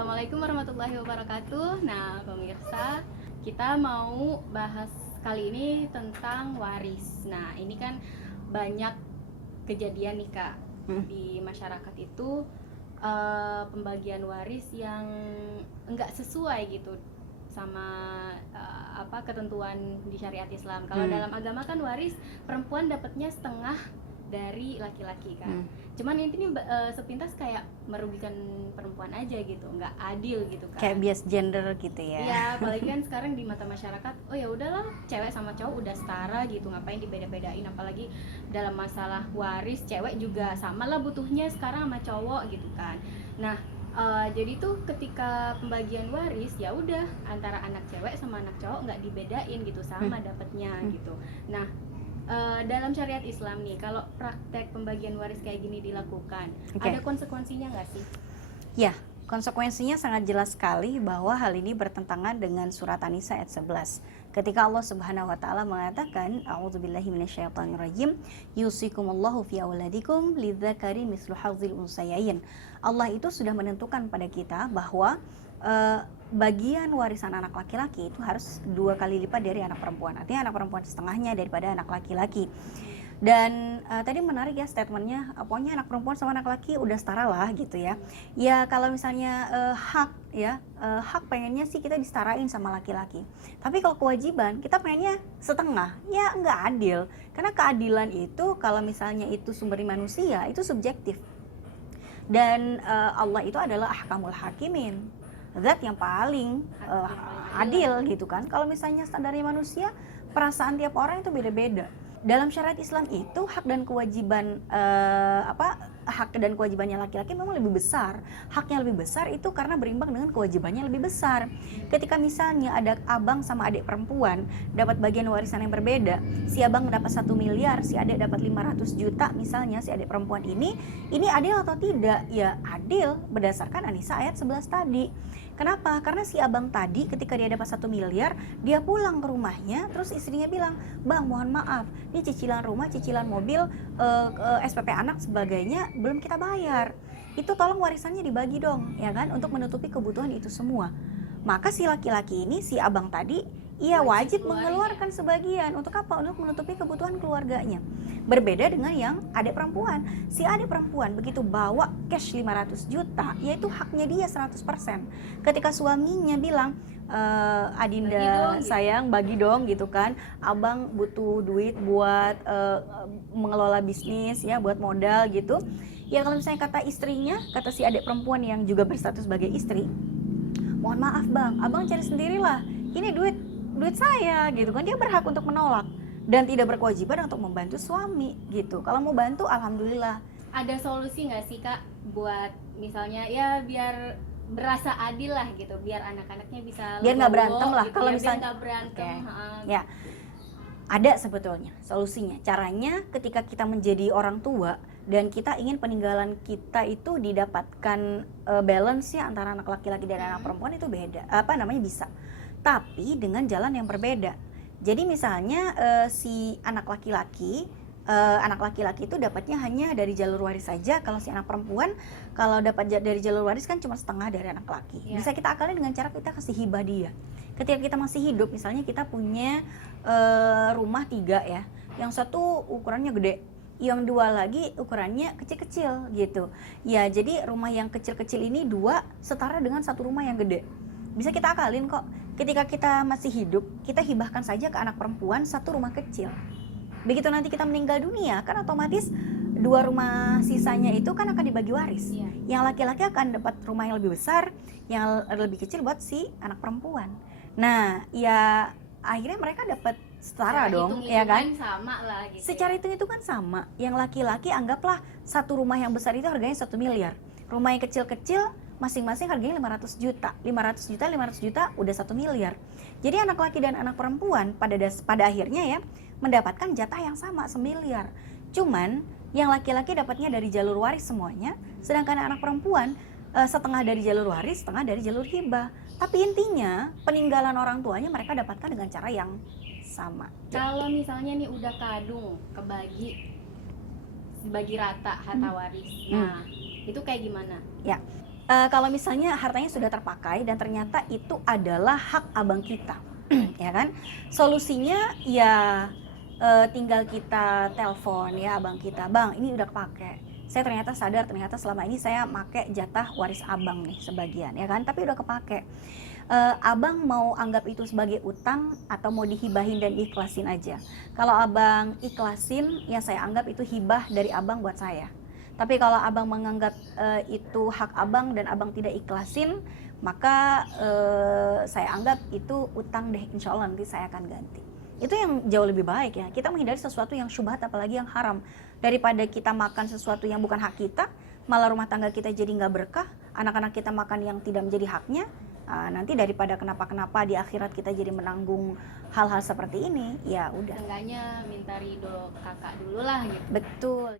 Assalamualaikum warahmatullahi wabarakatuh. Nah, pemirsa, kita mau bahas kali ini tentang waris. Nah, ini kan banyak kejadian nih Kak di masyarakat itu, pembagian waris yang enggak sesuai gitu sama ketentuan di syariat Islam. Kalau dalam agama kan waris perempuan dapatnya setengah dari laki-laki kan. Cuman ini sepintas kayak merugikan perempuan aja gitu, nggak adil gitu kan. Kayak bias gender gitu ya. Iya, apalagi kan sekarang di mata masyarakat, oh ya udahlah, cewek sama cowok udah setara gitu, ngapain dibeda-bedain, apalagi dalam masalah waris cewek juga sama lah butuhnya sekarang sama cowok gitu kan. Nah, jadi tuh ketika pembagian waris ya udah antara anak cewek sama anak cowok nggak dibedain gitu, sama dapatnya gitu. Nah, dalam syariat Islam nih, kalau praktek pembagian waris kayak gini dilakukan, ada konsekuensinya nggak sih? Ya, konsekuensinya sangat jelas sekali bahwa hal ini bertentangan dengan surat An-Nisa ayat 11. Ketika Allah Subhanahu wa taala mengatakan, a'udzubillahi minasyaitonirrajim, yusikumullahu fi auladikum lidzakari mislu hadzil unsayain. Allah itu sudah menentukan pada kita bahwa bagian warisan anak laki-laki itu harus 2 kali lipat dari anak perempuan. Artinya anak perempuan setengahnya daripada anak laki-laki. Dan tadi menarik ya statementnya, pokoknya anak perempuan sama anak laki udah setara lah gitu ya. Ya kalau misalnya hak pengennya sih kita disetarain sama laki-laki. Tapi kalau kewajiban kita pengennya setengah, ya nggak adil. Karena keadilan itu kalau misalnya itu sumber manusia itu subjektif. Dan Allah itu adalah ahkamul hakimin, zat yang paling adil gitu kan. Kalau misalnya standarnya manusia, perasaan tiap orang itu beda-beda. Dalam syariat Islam itu hak dan kewajiban hak dan kewajibannya laki-laki memang lebih besar. Haknya lebih besar itu karena berimbang dengan kewajibannya lebih besar. Ketika misalnya ada abang sama adik perempuan dapat bagian warisan yang berbeda, si abang dapat 1 miliar, si adik dapat 500 juta misalnya, si adik perempuan ini adil atau tidak? Ya adil berdasarkan An-Nisa ayat 11 tadi. Kenapa? Karena si abang tadi ketika dia dapat 1 miliar, dia pulang ke rumahnya, terus istrinya bilang, "Bang, mohon maaf, ini cicilan rumah, cicilan mobil, SPP anak sebagainya belum kita bayar. Itu tolong warisannya dibagi dong, ya kan, untuk menutupi kebutuhan itu semua." Maka si laki-laki ini, si abang tadi, ia wajib mengeluarkan sebagian. Untuk apa? Untuk menutupi kebutuhan keluarganya. Berbeda dengan yang adik perempuan. Si adik perempuan begitu bawa cash 500 juta, yaitu haknya dia 100%. Ketika suaminya bilang, "Adinda sayang, bagi dong," gitu kan. "Abang butuh duit buat mengelola bisnis ya, buat modal gitu." Ya kalau misalnya kata istrinya, kata si adik perempuan yang juga berstatus sebagai istri, "Mohon maaf bang, abang cari sendirilah. Ini duit saya," gitu kan. Dia berhak untuk menolak dan tidak berkewajiban untuk membantu suami gitu. Kalau mau bantu, alhamdulillah. Ada solusi nggak sih Kak buat misalnya ya biar berasa adil lah gitu, biar anak-anaknya bisa biar nggak berantem lah gitu, kalau ya, misalnya biar nggak berantem. Ya, ada sebetulnya solusinya. Caranya ketika kita menjadi orang tua dan kita ingin peninggalan kita itu didapatkan balance ya antara anak laki-laki dan anak perempuan, itu beda. Bisa. Tapi dengan jalan yang berbeda. Jadi misalnya si anak laki-laki itu dapatnya hanya dari jalur waris saja. Kalau si anak perempuan kalau dapat dari jalur waris kan cuma setengah dari anak laki. Bisa kita akalin dengan cara kita kasih hibah dia. Ketika kita masih hidup, misalnya kita punya rumah 3 ya, yang satu ukurannya gede, yang 2 lagi ukurannya kecil-kecil gitu ya. Jadi rumah yang kecil-kecil ini 2 setara dengan satu rumah yang gede. Bisa kita akalin kok. Ketika kita masih hidup, kita hibahkan saja ke anak perempuan satu rumah kecil. Begitu nanti kita meninggal dunia, kan otomatis 2 rumah sisanya itu kan akan dibagi waris. Yang laki-laki akan dapat rumah yang lebih besar, yang lebih kecil buat si anak perempuan. Nah, ya akhirnya mereka dapat setara dong, ya kan? Sama lah gitu. Secara hitung-hitungan sama. Yang laki-laki anggaplah satu rumah yang besar itu harganya 1 miliar. Rumah yang kecil-kecil masing-masing harganya 500 juta. 500 juta udah 1 miliar. Jadi anak laki dan anak perempuan pada akhirnya ya mendapatkan jatah yang sama, 1 miliar. Cuman yang laki-laki dapatnya dari jalur waris semuanya, sedangkan anak perempuan setengah dari jalur waris, setengah dari jalur hibah. Tapi intinya peninggalan orang tuanya mereka dapatkan dengan cara yang sama. Kalau misalnya nih udah kadung dibagi rata harta waris. Nah, itu kayak gimana? Ya. Kalau misalnya hartanya sudah terpakai dan ternyata itu adalah hak abang kita, ya kan? Solusinya ya tinggal kita telepon ya abang kita, bang ini udah kepake. Saya ternyata sadar ternyata selama ini saya make jatah waris abang nih sebagian, ya kan? Tapi udah kepake. Abang mau anggap itu sebagai utang atau mau dihibahin dan ikhlasin aja. Kalau abang ikhlasin, ya saya anggap itu hibah dari abang buat saya. Tapi kalau abang menganggap itu hak abang dan abang tidak ikhlasin, maka saya anggap itu utang deh, insya Allah nanti saya akan ganti. Itu yang jauh lebih baik ya. Kita menghindari sesuatu yang syubhat apalagi yang haram. Daripada kita makan sesuatu yang bukan hak kita, malah rumah tangga kita jadi nggak berkah, anak-anak kita makan yang tidak menjadi haknya. Nanti daripada kenapa-kenapa di akhirat kita jadi menanggung hal-hal seperti ini, ya udah. Seenggaknya minta ridho kakak dulu lah gitu. Betul.